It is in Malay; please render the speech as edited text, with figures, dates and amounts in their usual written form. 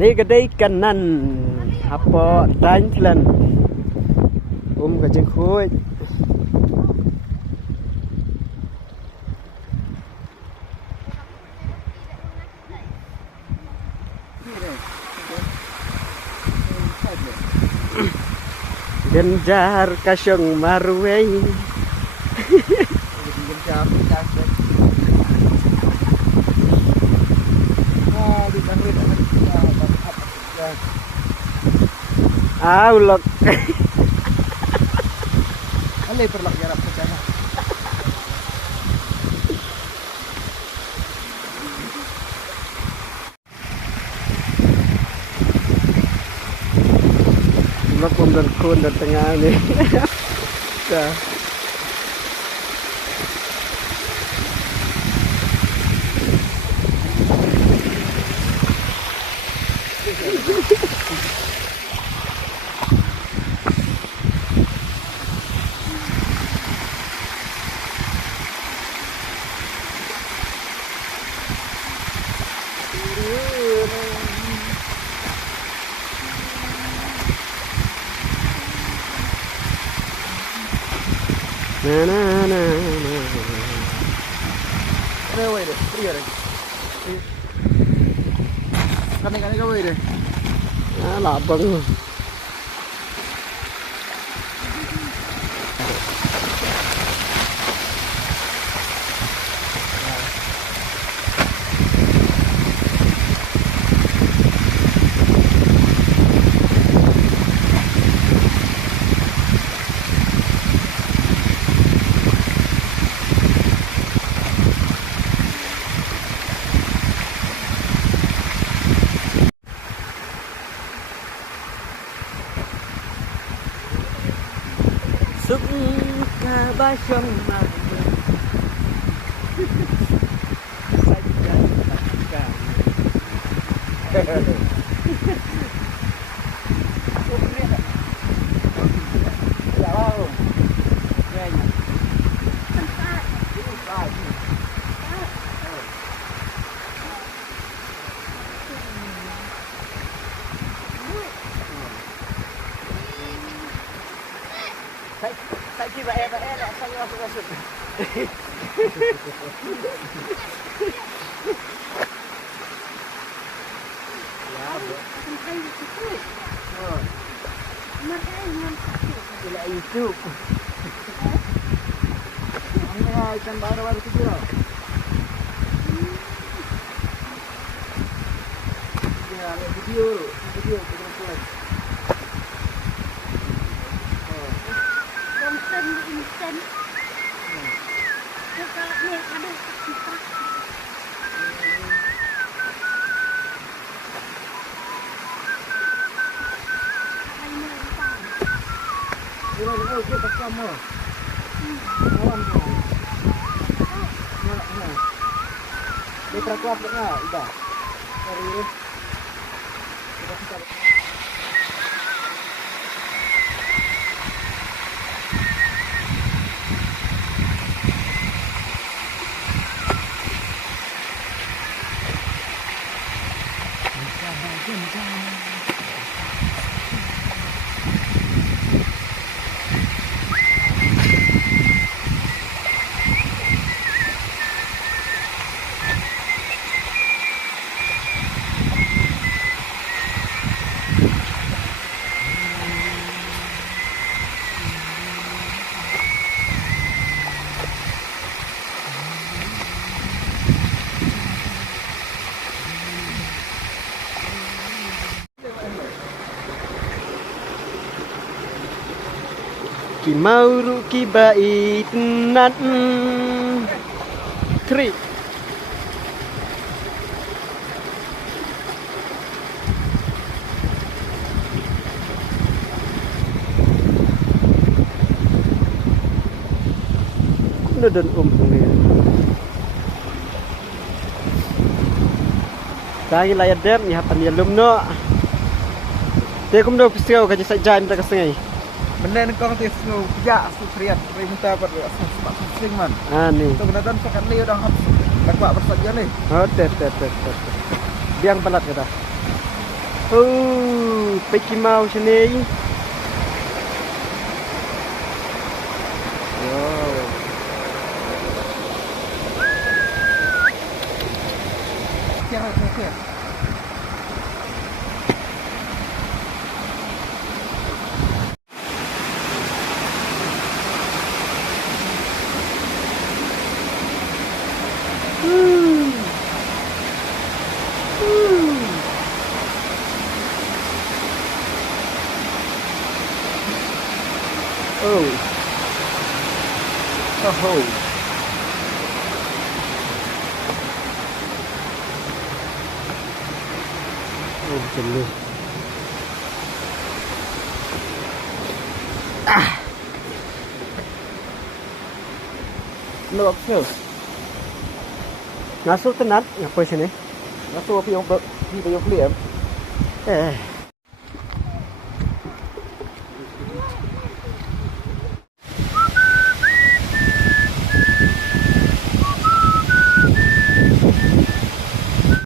Ni kedai kanan apa Thailand kajeng khuy Genjar kasyong marway ulok alay perlak yarap ke sana ulok pemberkun di tengah ni dah na. Reway deh, pria deh. Kane-kane kaway deh. Labang suka basyong Saya kira lah saya masuk. Gila itu. Ini ikan baru-baru kecil. Ya, video kita buat. Instan. Ya kalau ni ada kita. Ini kita sama. Awan tu. Mana? Dia terkuat enggak? Udah. Hari ini. Kita Ki mauru ki bait nan tri kuno dan ni tangi layar dem ni hatan ya lumno dia kum do pistau ka jasa jam ta kasengai benda ni kau tes nu pijak sukriat perintah pada sebab pusing man. Ni. Tu benar pakai ni dah lakuak bersaja ni. Oh, tet. Biang pelat kata. Mickey Mouse ni. Wow. Jangan sakit. Oh. Oh. Oh, jenuh. Nak apa? Ngasuh tenat, ngapa sini? Nak tu apa yang clear? Eh.